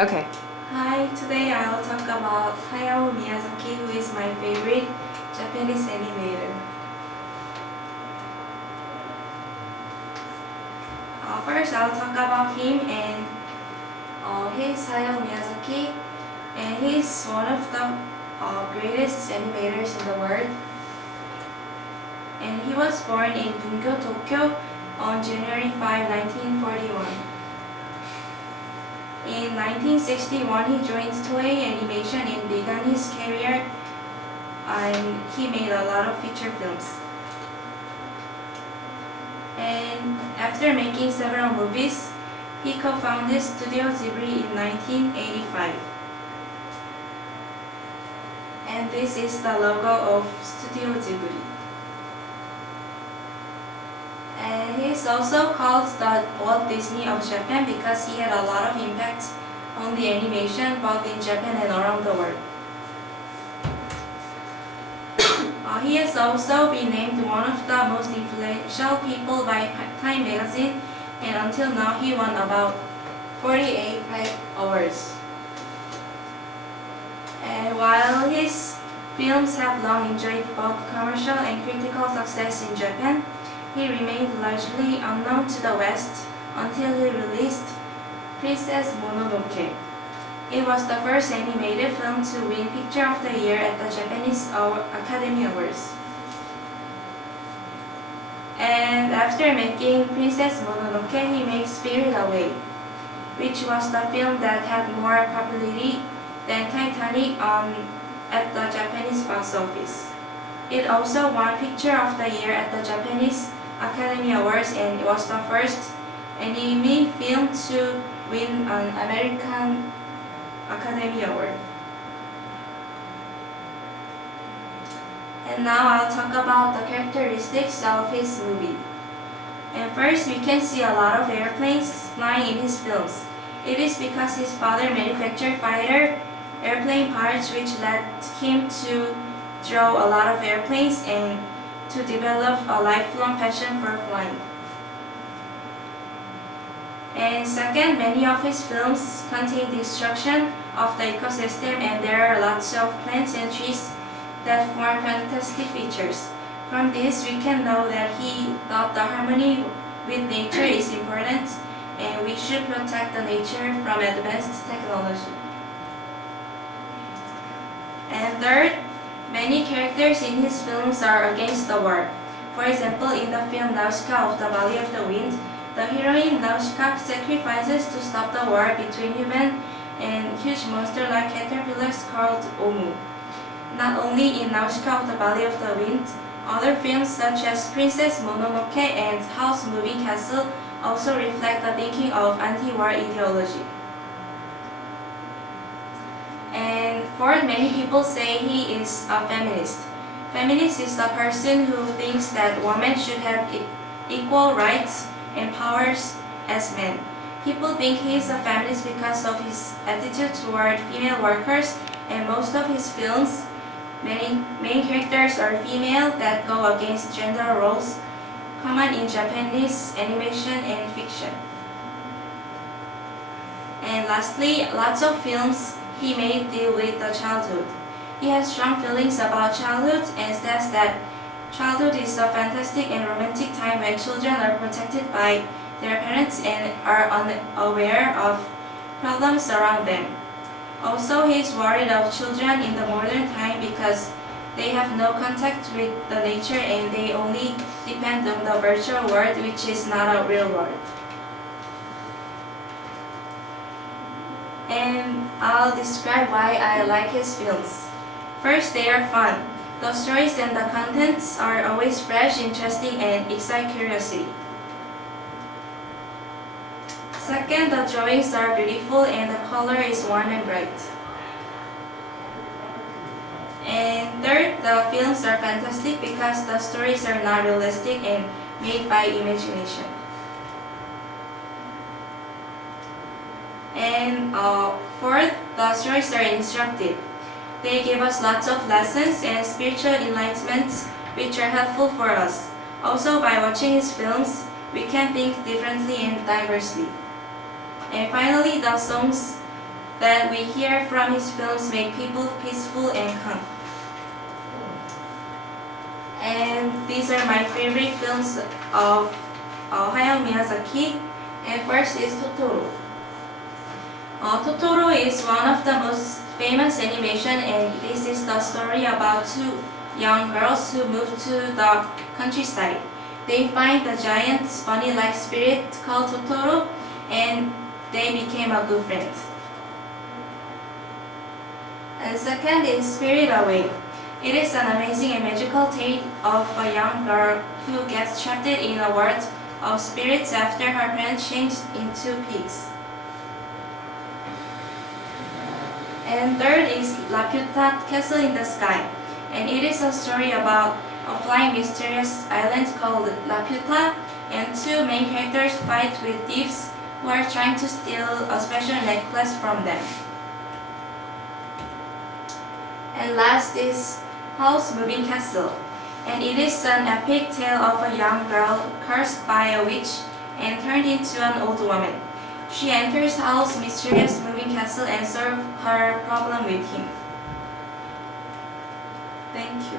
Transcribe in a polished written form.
Okay. Hi, today I'll talk about Hayao Miyazaki, who is my favorite Japanese animator. First, I'll talk about him, and he's Hayao Miyazaki, and he's one of the greatest animators in the world. And he was born in Bungo, Tokyo on January 5, 1941. In 1961, he joined Toei Animation and began his career, and he made a lot of feature films. And after making several movies, he co-founded Studio Ghibli in 1985. And this is the logo of Studio Ghibli. And he is also called the Walt Disney of Japan because he had a lot of impact on the animation both in Japan and around the world. He has also been named one of the most influential people by Time magazine, and until now he won about 48 awards. And while his films have long enjoyed both commercial and critical success in Japan, he remained largely unknown to the West until he released Princess Mononoke. It was the first animated film to win Picture of the Year at the Japanese Academy Awards. And after making Princess Mononoke, he made Spirited Away, which was the film that had more popularity than Titanic at the Japanese box office. It also won Picture of the Year at the Japanese Academy Awards, and it was the first anime film to win an American Academy Award. And now I'll talk about the characteristics of his movie. And first, we can see a lot of airplanes flying in his films. It is because his father manufactured fighter airplane parts, which led him to draw a lot of airplanes and to develop a lifelong passion for flying. And second, many of his films contain destruction of the ecosystem, and there are lots of plants and trees that form fantastic features. From this, we can know that he thought the harmony with nature is important, and we should protect the nature from advanced technology. And third, many characters in his films are against the war. For example, in the film Nausicaa of the Valley of the Wind, the heroine Nausicaa sacrifices to stop the war between human and huge monster-like caterpillars called Omu. Not only in Nausicaa of the Valley of the Wind, other films such as Princess Mononoke and House Moving Castle also reflect the thinking of anti-war ideology. And fourth, many people say he is a feminist. Feminist is a person who thinks that women should have equal rights and powers as men. People think he is a feminist because of his attitude toward female workers, and most of his films, many main characters are female that go against gender roles common in Japanese animation and fiction. And lastly, lots of films he made deal with the childhood. He has strong feelings about childhood and says that childhood is a fantastic and romantic time when children are protected by their parents and are unaware of problems around them. Also, he is worried of children in the modern time because they have no contact with the nature and they only depend on the virtual world, which is not a real world. And I'll describe why I like his films. First, they are fun. The stories and the contents are always fresh, interesting, and excite curiosity. Second, the drawings are beautiful and the color is warm and bright. And third, the films are fantastic because the stories are not realistic and made by imagination. And fourth, the stories are instructive. They give us lots of lessons and spiritual enlightenments which are helpful for us. Also, by watching his films, we can think differently and diversely. And finally, the songs that we hear from his films make people peaceful and calm. And these are my favorite films of Hayao Miyazaki. And first is Totoro. Totoro is one of the most famous animation, and this is the story about two young girls who move to the countryside. They find a giant bunny-like spirit called Totoro, and they became a good friend. And second is Spirit Away. It is an amazing and magical tale of a young girl who gets trapped in a world of spirits after her parents changed into pigs. And third is La Puta Castle in the Sky, and it is a story about a flying mysterious island called La Puta, and two main characters fight with thieves who are trying to steal a special necklace from them. And last is Howl's Moving Castle, and it is an epic tale of a young girl cursed by a witch and turned into an old woman. She enters Howl's mysterious moving castle and solves her problem with him. Thank you.